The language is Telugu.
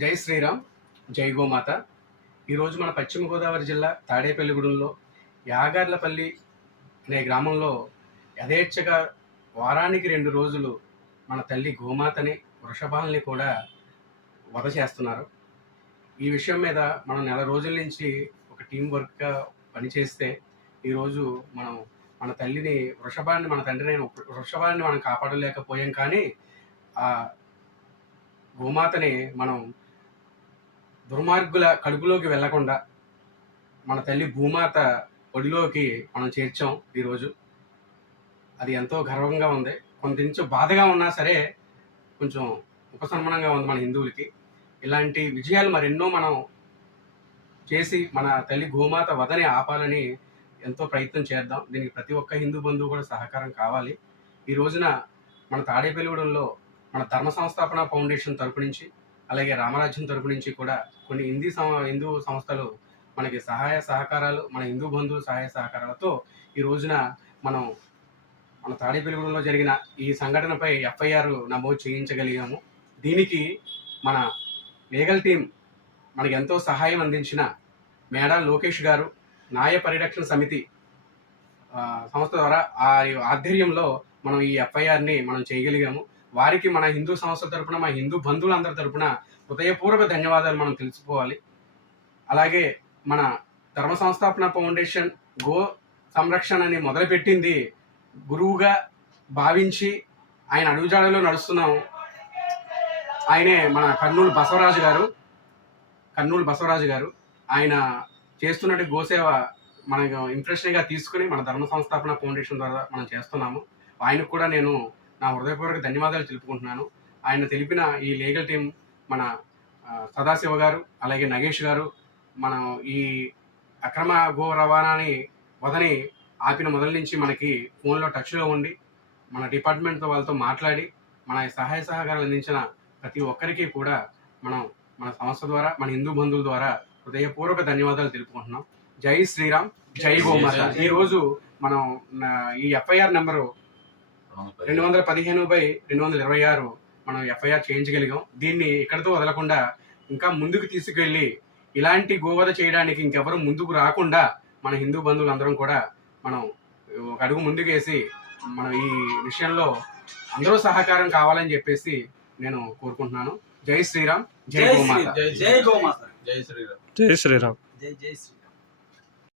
జై శ్రీరామ్ జై గోమాత. ఈరోజు మన పశ్చిమ గోదావరి జిల్లా తాడేపల్లిగూడెంలో యాగార్లపల్లి అనే గ్రామంలో యథేచ్ఛగా వారానికి రెండు రోజులు మన తల్లి గోమాతని వృషభాలని కూడా వధ చేస్తున్నారు. ఈ విషయం మీద మనం నెల రోజుల నుంచి ఒక టీం వర్క్గా పనిచేస్తే ఈరోజు మనం మన తల్లిని వృషభాన్ని మన తండ్రిని వృషభాన్ని మనం కాపాడలేకపోయాం కానీ ఆ గోమాతని మనం దుర్మార్గుల కడుపులోకి వెళ్ళకుండా మన తల్లి భూమాత ఒడిలోకి మనం చేర్చాం ఈరోజు. అది ఎంతో గర్వంగా ఉంది. కొంచెం బాధగా ఉన్నా సరే కొంచెం ఉపశమనంగా ఉంది మన హిందువులకి. ఇలాంటి విజయాలు మరెన్నో మనం చేసి మన తల్లి గోమాత వదని ఆపాలని ఎంతో ప్రయత్నం చేద్దాం. దీనికి ప్రతి ఒక్క హిందూ బంధువు కూడా సహకారం కావాలి. ఈ రోజున మన తాడేపల్లిగూడెంలో మన ధర్మ సంస్థాపన ఫౌండేషన్ తరపు నుంచి అలాగే రామరాజ్యం తరపు నుంచి కూడా కొన్ని హిందీ సం హిందూ సంస్థలు మనకి సహాయ సహకారాలు మన హిందూ బంధువుల సహాయ సహకారాలతో ఈ రోజున మనం మన తాడేపల్లిగూడెంలో జరిగిన ఈ సంఘటనపై ఎఫ్ఐఆర్ నమోదు చేయించగలిగాము. దీనికి మన లీగల్ టీం మనకి ఎంతో సహాయం అందించిన మేడా లోకేష్ గారు న్యాయ పరిరక్షణ సమితి సంస్థ ద్వారా ఆ ఆధ్వర్యంలో మనం ఈ ఎఫ్ఐఆర్ని మనం చేయగలిగాము. వారికి మన హిందూ సంస్థ తరపున మన హిందూ బంధువులందరి తరపున హృదయపూర్వక ధన్యవాదాలు మనం తెలుసుకోవాలి. అలాగే మన ధర్మ సంస్థాపన ఫౌండేషన్ గో సంరక్షణ అని మొదలుపెట్టింది గురువుగా భావించి ఆయన అడుగుజాడలో నడుస్తున్నాం. ఆయనే మన కర్నూలు బసవరాజు గారు. కర్నూలు బసవరాజు గారు. ఆయన చేస్తున్నట్టు గోసేవ మన ఇంప్రెషన్గా తీసుకుని మన ధర్మ సంస్థాపన ఫౌండేషన్ ద్వారా మనం చేస్తున్నాము. ఆయనకు కూడా నేను నా హృదయపూర్వక ధన్యవాదాలు తెలుపుకుంటున్నాను. ఆయన తెలిపిన ఈ లీగల్ టీం మన సదాశివ గారు అలాగే నగేష్ గారు మనం ఈ అక్రమ గో రవాణాని వదని ఆపిన మొదల నుంచి మనకి ఫోన్లో టచ్లో ఉండి మన డిపార్ట్మెంట్తో వాళ్ళతో మాట్లాడి మన సహాయ సహకారాలు అందించిన ప్రతి ఒక్కరికి కూడా మనం మన సంస్థ ద్వారా మన హిందూ బంధువుల ద్వారా హృదయపూర్వక ధన్యవాదాలు తెలుపుకుంటున్నాం. జై శ్రీరామ్ జై గోమాత. ఈ రోజు మనం ఈ ఎఫ్ఐఆర్ నెంబరు రెండు వందల పదిహేను బై రెండు వందల ఇరవై ఆరు మనం ఎఫ్ఐఆర్ చేయించగలిగాం. దీన్ని ఇక్కడితో వదలకుండా ఇంకా ముందుకు తీసుకెళ్ళి ఇలాంటి గోవధ చేయడానికి ఇంకెవరు ముందుకు రాకుండా మన హిందూ బంధువులందరం కూడా మనం ఒక అడుగు ముందుకేసి మనం ఈ విషయంలో అందరూ సహకారం కావాలని చెప్పేసి నేను కోరుకుంటున్నాను. జై శ్రీరామ్. జై గోమాత జై గోమాత. జై శ్రీరామ్ జై శ్రీరామ్. జై జై శ్రీ